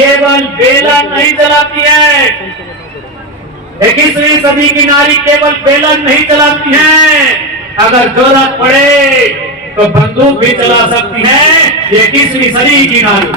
केवल बेलन नहीं चलाती है। 21वीं सदी की नारी केवल बेलन नहीं चलाती है, अगर जरूरत पड़े तो बंदूक भी चला सकती है 21वीं सदी की नारी।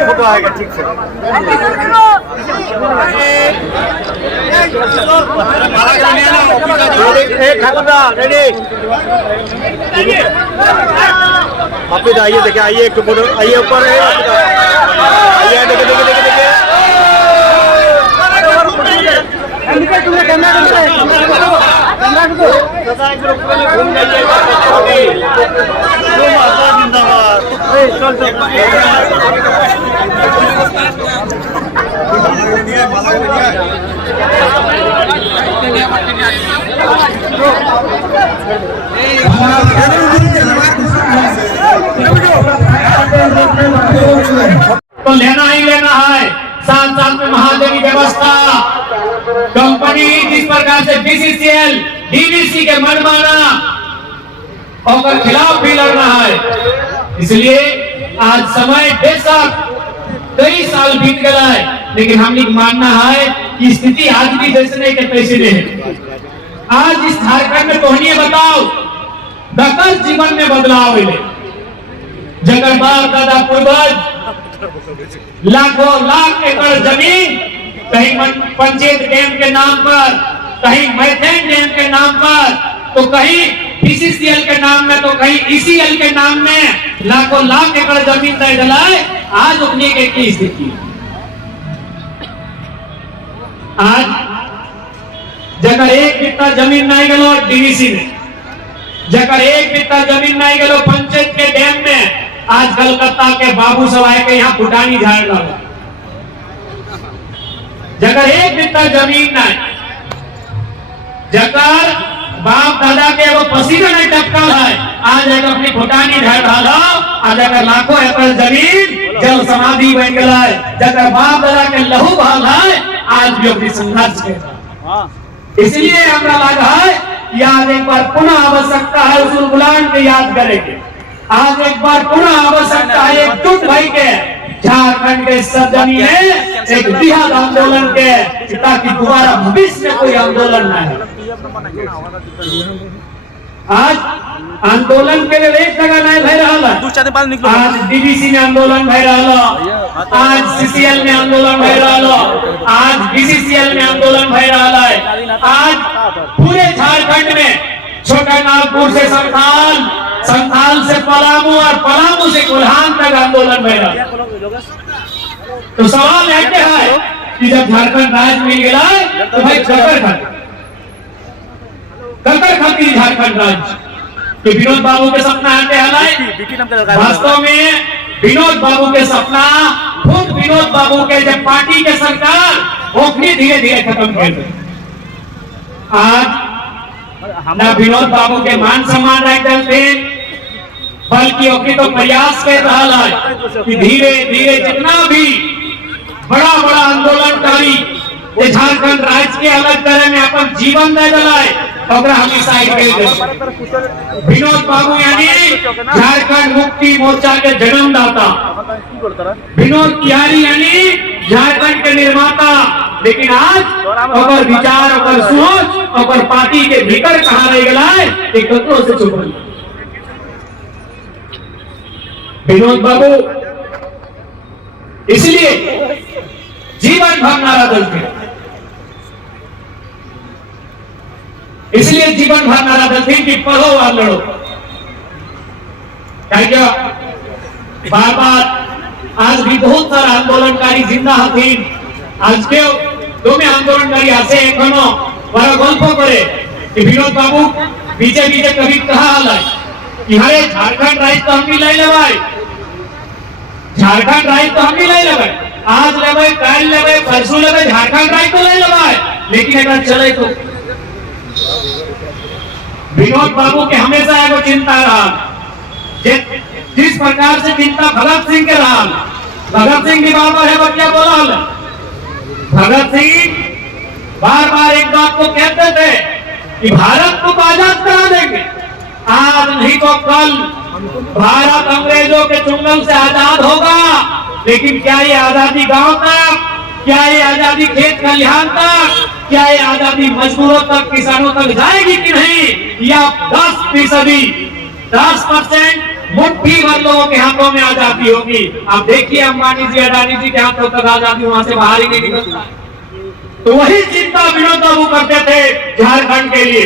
फोटो आएगा ठीक से। वापिस आइए, देखिए आइए, एक फोटो आइए, ऊपर आइए, देखिए देखिए देखिए देखिए तो लेना ही लेना है। साथ साथ में महाजनी व्यवस्था, कंपनी जिस प्रकार से बीसीसीएल डीवीसी के मनमाना और खिलाफ भी लड़ रहा है। इसलिए आज समय बेशक कई साल बीत गया है, लेकिन हम लोग मानना है कि स्थिति आज भी जैसे नहीं के तैसे नहीं है। आज इस झारखंड में तोहनी बताओ दखल जीवन में बदलाव हुए, जगह बाप दादा पूर्वज लाखों लाख एकड़ जमीन कहीं पंचायत डैम के नाम पर, कहीं मैथेन डैम के नाम पर, तो कहीं बीसीसीएल के नाम में, तो कहीं ईसीएल के नाम में लाखों लाख एकड़ जमीन तय जलाए। आज उतनी की स्थिति, आज जगह एक बित्ता जमीन नहीं गलो डीवीसी में, जगह एक बित्ता जमीन नहीं गलो पंचायत के डैम में। आज कलकत्ता के बाबू सब आए के यहाँ फुटानी झाड़ डालो, जगह एक बित्ता जमीन नहीं, जगह बाप दादा के वो पसीना नहीं टपकल है, आज अगर अपनी फुटानी झाड़ डालो, आज अगर लाखों एकड़ जमीन जल समाधि बन गया है, जगह बाप दादा के लहू बहल है, आज भी अपनी संघर्ष के। इसलिए हमारा लगा है कि आज एक बार पुनः आवश्यकता है उस गुलाम के याद करेंगे। आज एक बार पुनः आवश्यकता है एकजुट भाई के झारखंड के सरजमी में एक बृहद आंदोलन के, ताकि दोबारा भविष्य में कोई आंदोलन न हो। आज आंदोलन के लिए एक जगह नहीं भय रहा है। आज डीवीसी में आंदोलन भय रहा, आज सीसीएल में आंदोलन भय रहा, आज बीसीसीएल में आंदोलन भय रहा है। आज पूरे झारखंड में छोटा नागपुर से संथाल, संथाल से पलामू और पलामू से कोल्हान तक आंदोलन भय रहा। तो सवाल है क्या है कि जब झारखंड राज्य मिल गया तो भाई ककर खाती झारखंड राज्य कि विनोद बाबू के सपना हटे हलाए। वास्तव में विनोद बाबू के सपना खुद विनोद बाबू के जब पार्टी के सरकार ओखनी धीरे धीरे खत्म कर दी। आज ना विनोद बाबू के मान सम्मान रह चलते, बल्कि ओखनी तो प्रयास कर रहा है कि धीरे धीरे जितना भी बड़ा बड़ा आंदोलनकारी झारखंड राज्य के अलग तरह में अपन जीवन दे दिलाए, हमेशा विनोद बाबू यानी झारखंड मुक्ति मोर्चा के जन्मदाता, विनोद तिवारी यानी झारखंड के निर्माता। लेकिन आज अगर विचार, अगर सोच, अगर पार्टी के भीतर कहाँ रह गया है, एक तत्वों से छुप रही। विनोद बाबू इसलिए जीवन भर नारा दलते, इसलिए जीवन भर नारा दलते कि पढ़ो और लड़ो। क्या बार बार आज भी बहुत सारा आंदोलनकारी जिंदा हथी। आज के दो में आंदोलनकारी आसे एखनो बड़ा गल्प करे कि विनोद बाबू बीजे बीजे कभी कहा है कि हरे झारखंड राज्य तो हम भी ले लेवाई, झारखंड राइट तो हम नहीं ले लेबै, आज लेबै, कल लेबै, परसों लेबै, झारखंड राइट तो ले लेबै, लेकिन अगर चले तो विनोद बाबू के हमेशा एगो चिंता रहा, जिस प्रकार से चिंता भगत सिंह के रहा। भगत सिंह की बार बार है बच्चा बोला, भगत सिंह बार बार एक बात को कहते थे कि भारत को आजाद करा देंगे, आज नहीं तो कल भारत अंग्रेजों के चुंगल से आजाद होगा। लेकिन क्या ये आजादी गांव तक, क्या ये आजादी खेत खलिहान तक, क्या ये आजादी मजदूरों तक, किसानों तक जाएगी कि नहीं, या 10% 10% मुट्ठी भर लोगों के हाथों में आजादी होगी। अब देखिए अंबानी जी, अडानी जी के हाथों तक आजादी वहां से बाहर ही नहीं निकलता। तो वही चिंता विनोद बाबू करते थे झारखंड के लिए,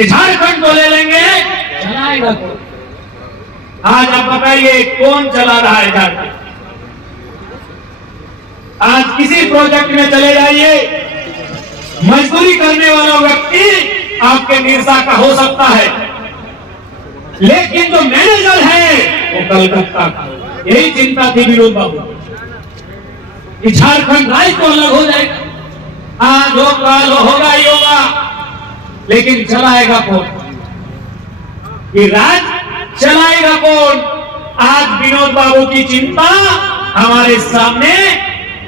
झारखंड को ले लेंगे, चलाएगा कौन? आज आप बताइए कौन चला रहा है झारखंड? आज किसी प्रोजेक्ट में चले जाइए, मजदूरी करने वाला व्यक्ति आपके निरसा का हो सकता है, लेकिन जो मैनेजर है वो कलकत्ता का। यही चिंता थी विनोद बाबू कि झारखंड राज्य को अलग हो जाएगा, आज हो कल होगा ही होगा, लेकिन चलाएगा कौन? ये राज्य चलाएगा कौन? आज विनोद बाबू की चिंता हमारे सामने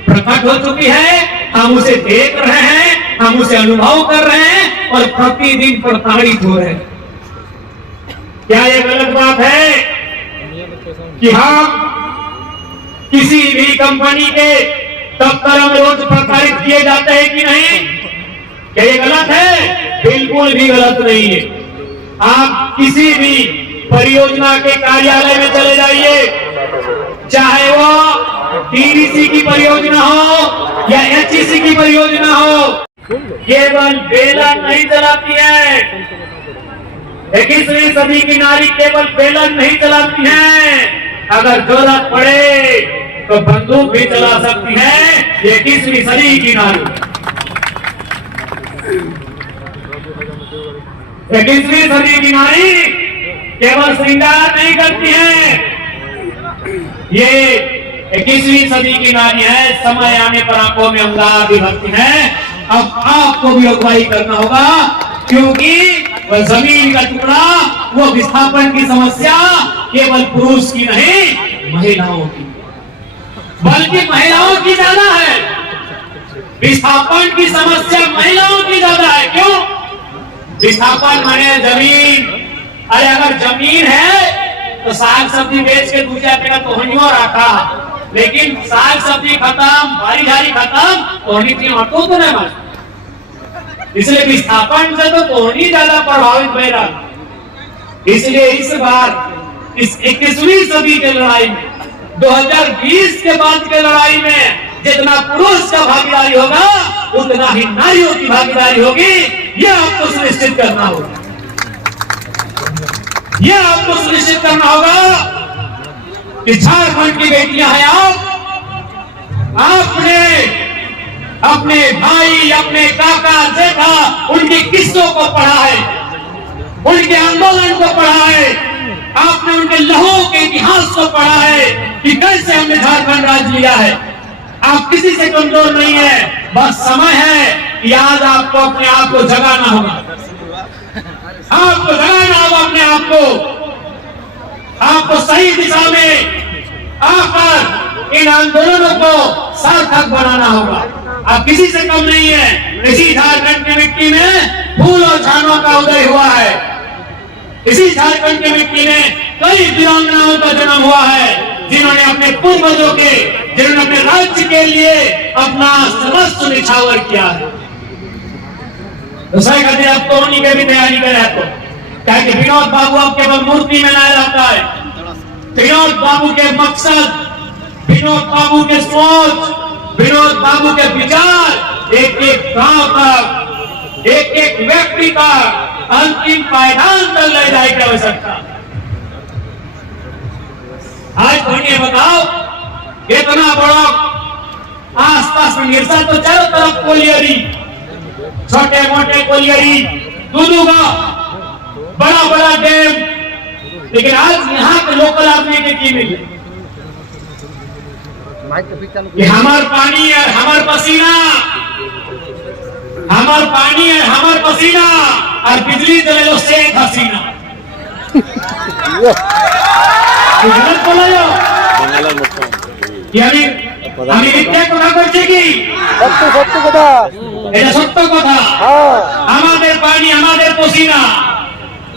प्रकट हो चुकी है, हम उसे देख रहे हैं, हम उसे अनुभव कर रहे हैं और प्रतिदिन प्रताड़ित हो रहे हैं। क्या यह गलत बात है कि हम किसी भी कंपनी के दफ्तर में रोज प्रताड़ित किए जाते हैं कि नहीं? क्या ये गलत है? बिल्कुल भी गलत नहीं है। आप किसी भी परियोजना के कार्यालय में चले जाइए, चाहे वो डीवीसी की परियोजना हो या एचईसी की परियोजना हो, केवल बेलन नहीं चलाती है। 21वीं सदी की नारी केवल बेलन नहीं चलाती है, अगर जरूरत पड़े तो बंदूक भी चला सकती है 21वीं सदी की नारी। 21वीं सदी की नारी केवल श्रृंगार नहीं करती है, ये 21वीं सदी की नारी है, समय आने पर आंखों में अंगार भी भरती है। अब आपको भी अगुवाई करना होगा, क्योंकि वह जमीन का टुकड़ा, वो विस्थापन की समस्या केवल पुरुष की नहीं, महिलाओं की, बल्कि महिलाओं की ज्यादा है। विस्थापन की समस्या महिलाओं की ज्यादा है। क्यों? विस्थापन माने जमीन। अरे अगर जमीन है तो साग सब्जी बेच के दूसरा पेड़ तोहनियों रखा, लेकिन साग सब्जी खत्म, भारी झारी खत्म, तोहनी की हटो तो नहीं मार। इसलिए विस्थापन से तो तोहनी ज्यादा प्रभावित हो रहा। इसलिए इस बार इस 21वीं सदी के लड़ाई में, 2020 के बाद के लड़ाई में जितना पुरुष का भागीदारी होगा उतना ही नारियों की भागीदारी होगी। यह आपको सुनिश्चित करना होगा, यह आपको सुनिश्चित करना होगा कि झारखंड की बेटियां हैं आपने अपने भाई, अपने काका, जेठा, उनकी किस्सों को पढ़ा है, उनके आंदोलन को पढ़ा है, आपने उनके लहू के इतिहास को पढ़ा है कि कैसे हमने झारखंड राज्य लिया है। आप किसी से कमजोर नहीं है, बस समय है कि आज आपको अपने आप को जगाना होगा, आपको जगाना होगा अपने आप को, आपको सही दिशा में आकर इन आंदोलनों को सार्थक बनाना होगा। आप किसी से कम नहीं है। इसी झारखंड की मिट्टी में फूल और छानों का उदय हुआ है, इसी झारखंड की मिट्टी में कई वीरांगनाओं का जन्म हुआ है, जिन्होंने अपने पूर्वजों के, जिन्होंने अपने राज्य के लिए अपना सर्वस्व निछावर किया है। तो सही कहते हैं, अब तो उन्हीं के भी तैयारी करे तो क्या कि विनोद बाबू अब केवल मूर्ति में लाया जाता है। विनोद बाबू के मकसद, विनोद बाबू के सोच, विनोद बाबू के विचार एक एक गांव तक, एक एक व्यक्ति तक अंतिम पायदान तक ले जाए की आवश्यकता। आज भैया बताओ, इतना बड़ा आसपास में निरसा तो चारों तरफ कोलियरी, छोटे मोटे कोलियरी, दूधूगा, बड़ा बड़ा डैम, लेकिन आज यहाँ के लोकल आदमी के की मिले, कि हमार पानी है हमार पसीना, हमार पानी है हमार पसीना और बिजली चले लो शेख हसीना। আমি মিথ্যা কথা বলছি কি? সত্য কথা, এটা সত্য কথা। আমাদের পানি আমাদের পসিনা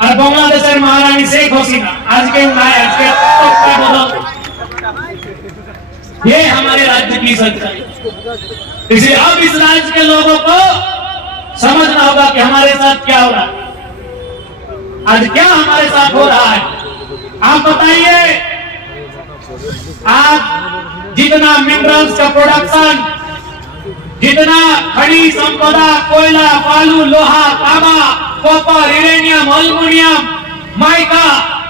আর বাংলাদেশের মহারানী শেখ হাসিনা আজকে নাই, আজকে তত্ত্বাবধায়ক। ये हमारे राज्य की सच्चाई। इसलिए अब इस राज्य के लोगों को समझना होगा कि हमारे साथ क्या हो रहा है, आज क्या हमारे साथ हो रहा है। आप बताइए, आज जितना मिनरल्स का प्रोडक्शन, जितना खनिज संपदा, कोयला, बालू, लोहा, तांबा, कॉपर, यूरेनियम, एल्युमिनियम, माइका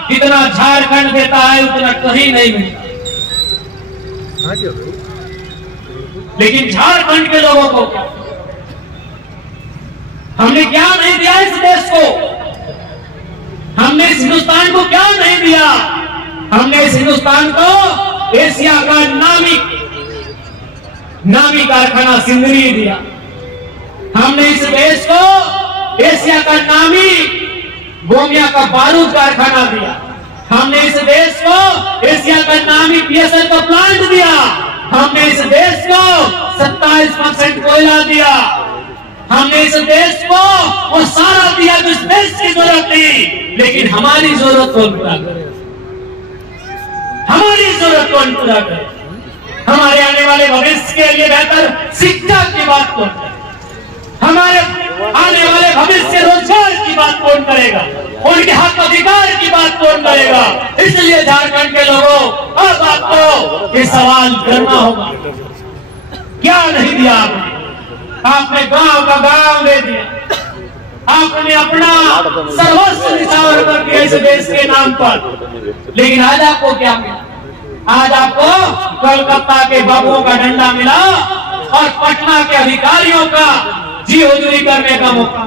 जितना झारखंड देता है उतना कहीं नहीं मिलता। लेकिन झारखंड के लोगों को क्या, हमने क्या नहीं दिया इस देश को, हमने इस हिंदुस्तान को क्या नहीं दिया। हमने इस हिंदुस्तान को एशिया का नामी कारखाना सिंदरी दिया। हमने इस देश को एशिया का नामी गोमिया का बारूद कारखाना दिया। हमने इस देश को एशिया का नामी पीएसएल का प्लांट दिया। हमने इस देश को 27% कोयला दिया। हमने इस देश को वो सारा दिया जो इस देश की जरूरत थी, लेकिन हमारी जरूरत कौन पूरा करे, हमारी जरूरत कौन पूरा करे, हमारे आने वाले भविष्य के लिए बेहतर शिक्षा की बात कौन करे, हमारे आने वाले भविष्य रोजगार की बात कौन करेगा, उनके हक अधिकार की बात कौन करेगा। इसलिए झारखंड के लोगों अब आपको ये सवाल करना होगा, क्या नहीं दिया आपने। आपने गांव का गांव दे दिया, आपने अपना सर्वस्व निछावर कर दिया इस देश के नाम पर, लेकिन आज आपको क्या मिला। आज आपको कोलकाता के बाबुओं का डंडा मिला और पटना के अधिकारियों का जी हुजूरी करने का मौका।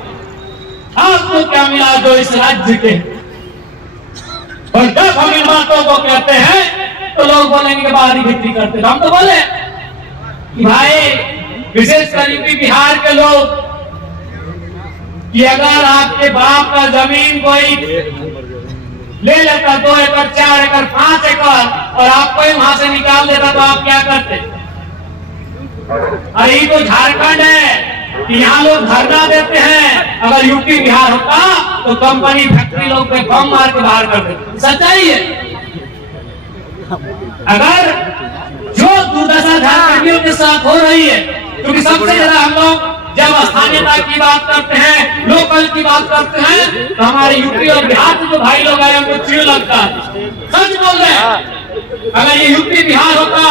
आपको क्या मिला जो इस राज्य के। और जब हम इन बातों को कहते हैं तो लोग बोलेंगे कि बाहरी बिक्री करते। हम तो बोले कि भाई विशेषकर यूपी बिहार के लोग कि अगर आपके बाप का जमीन कोई ले लेता 2 एकड़ 4 एकड़ 5 एकड़ और आपको ही वहां से निकाल देता तो आप क्या करते। अरे ये तो झारखंड है कि यहाँ लोग धरना देते हैं, अगर यूपी बिहार होता तो कंपनी फैक्ट्री लोग पे बम मार के बाहर कर देते। सच्चाई है। अगर जो दुर्दशा झारखंडियों के साथ हो रही है, क्योंकि सबसे ज्यादा हम लोग जब स्थानीयता की बात करते हैं, लोकल की बात करते हैं, तो हमारे यूपी और बिहार के जो भाई लोग आए उनको चिड़ लगता है। सच बोल रहे हैं। अगर ये यूपी बिहार होता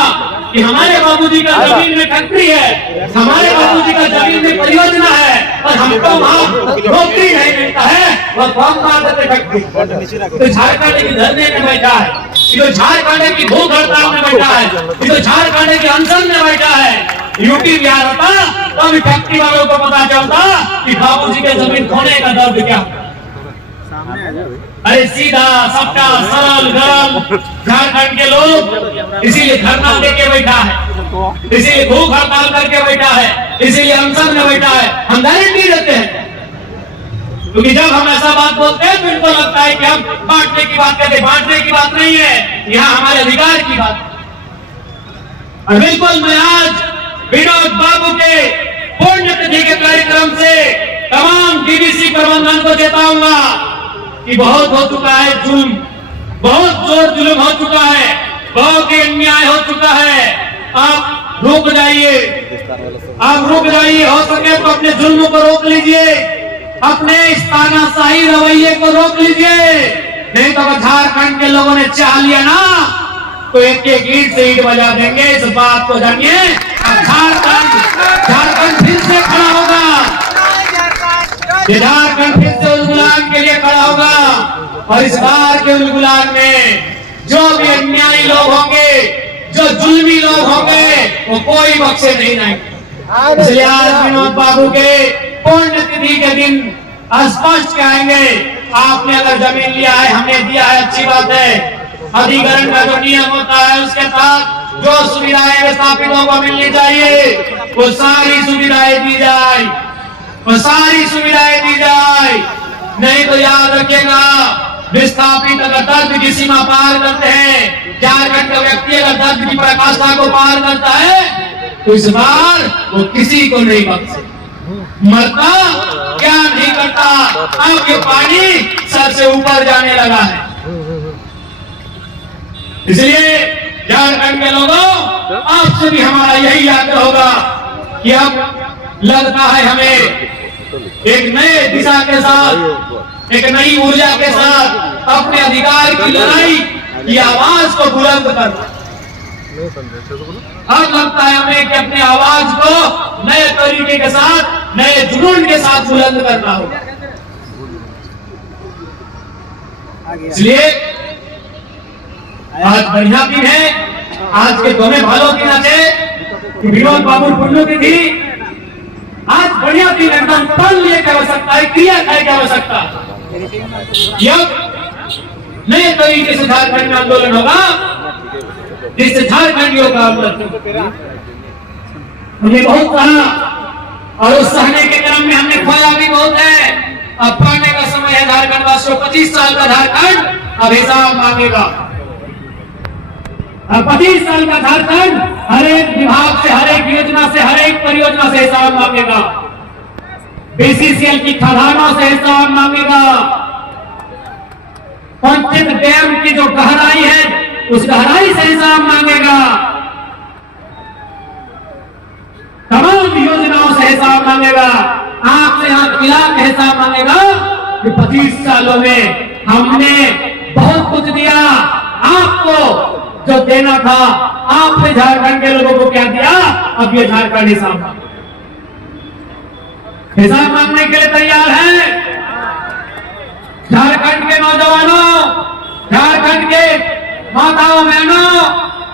कि हमारे बाबूजी का जमीन में फैक्ट्री है, हमारे बाबूजी का जमीन में परियोजना है और हमको वहाँ नौकरी नहीं मिलता है, वह बम मार देते फैक्ट्री। तो झारखंड की धरने में बैठा है, जो झारखंड की भूख हड़ताल में बैठा है, जो झारखंड के अनशन में बैठा है। यूपी बिहार होता तो अभी फैक्ट्री वालों को पता चलता कि बाबूजी के जमीन खोने का दर्द क्या। अरे सीधा सबका सरल गरम झारखंड के लोग इसीलिए धरना देके बैठा है, इसीलिए भूख हड़ताल करके बैठा है, इसीलिए अनशन में बैठा है। हम गारंटी देते हैं, क्योंकि जब हम ऐसा बात बोलते हैं तो इनको लगता है कि हम बांटने की बात करते। बांटने की बात नहीं है, यहाँ हमारे अधिकार की बात। और बिल्कुल मैं आज विनोद बाबू के पुण्यतिथि के कार्यक्रम से तमाम डीवीसी प्रबंधन को चेताऊंगा कि बहुत हो चुका है जुल्म, बहुत जोर जुल्म हो चुका है, बहुत ही अन्याय हो चुका है। आप रुक जाइए, आप रुक जाइए। हो सके तो अपने जुल्म को रोक लीजिए, अपने इस तानाशाही रवैये को रोक लीजिए। नहीं तो झारखंड के लोगों ने चाह लिया ना तो एक ईंट से ईंट बजा देंगे। इस बात को जानिए। झारखंड फिर से खड़ा होगा, झारखंड फिर से उलगुलान के लिए खड़ा होगा। और इस बार के उलगुलान में जो भी अन्यायी लोग होंगे, जो जुल्मी लोग होंगे, वो कोई बख्शे नहीं जाएंगे। इसलिए आज विनोद बाबू के पुण्यतिथि के दिन स्पष्ट कहेंगे, आपने अगर जमीन लिया है, हमने दिया है, अच्छी बात है। अधिग्रहण का जो नियम होता है उसके साथ जो सुविधाएं विस्थापितों को मिलनी चाहिए वो सारी सुविधाएं दी जाए, वो सारी सुविधाएं दी जाए। नहीं तो याद रखिएगा, विस्थापित अगर दर्द की सीमा पार करते हैं, झारखंड का व्यक्ति अगर दर्द की पराकाष्ठा को पार करता है तो इस बार वो किसी को नहीं बख्शे, मरता क्या नहीं करता। अब ये पानी सर से ऊपर जाने लगा है। इसलिए झारखंड के लोगों, आपसे भी हमारा यही आग्रह होगा कि अब लगता है हमें एक नए दिशा के साथ, एक नई ऊर्जा के साथ अपने अधिकार की लड़ाई की आवाज को बुलंद करना। अब लगता है हमें कि अपने आवाज को नए तरीके के साथ, नए जुनून के साथ बुलंद करना होगा। इसलिए आज बढ़िया दिन है, आज के दोनों भालों की नचे कि विनोद बाबू पुण्यों की थी। आज बढ़िया दिन एकदम पल लिए की आवश्यकता है, क्रिया की आवश्यकता। नए तरीके से झारखंड में आंदोलन होगा, जिससे झारखंडियों का आंदोलन हमने बहुत कहा और उस सहने के क्रम में हमने खोया भी बहुत है। अब पाने का समय है झारखंड वासियों। 25 साल का झारखंड अब हिसाब मांगेगा। अब 25 साल का झारखंड हर एक विभाग से, हर एक योजना से, हर एक परियोजना से हिसाब मांगेगा। बीसीसीएल की खदानों से हिसाब मांगेगा। पंचित डैम की जो गहराई है उस गहराई से हिसाब मांगेगा। तमाम योजनाओं से हिसाब मांगेगा। आंख से आंख मिला के हिसाब मांगेगा कि 25 सालों में हमने बहुत कुछ दिया, आपको जो देना था आपने झारखंड के लोगों को क्या दिया। अब ये झारखंड हिसाब मांगने के लिए तैयार है। झारखंड के नौजवानों, झारखंड के माताओं बहनों,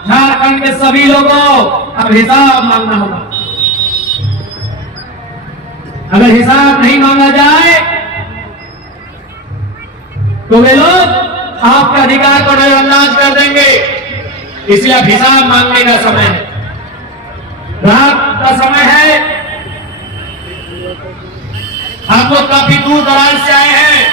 झारखंड के सभी लोगों अब हिसाब मांगना होगा। अगर हिसाब नहीं मांगा जाए तो वे लोग आपके अधिकार को नजरअंदाज कर देंगे। इसलिए अब हिसाब मांगने का समय है, रात का समय है। हम लोग काफी दूर दराज से आए हैं।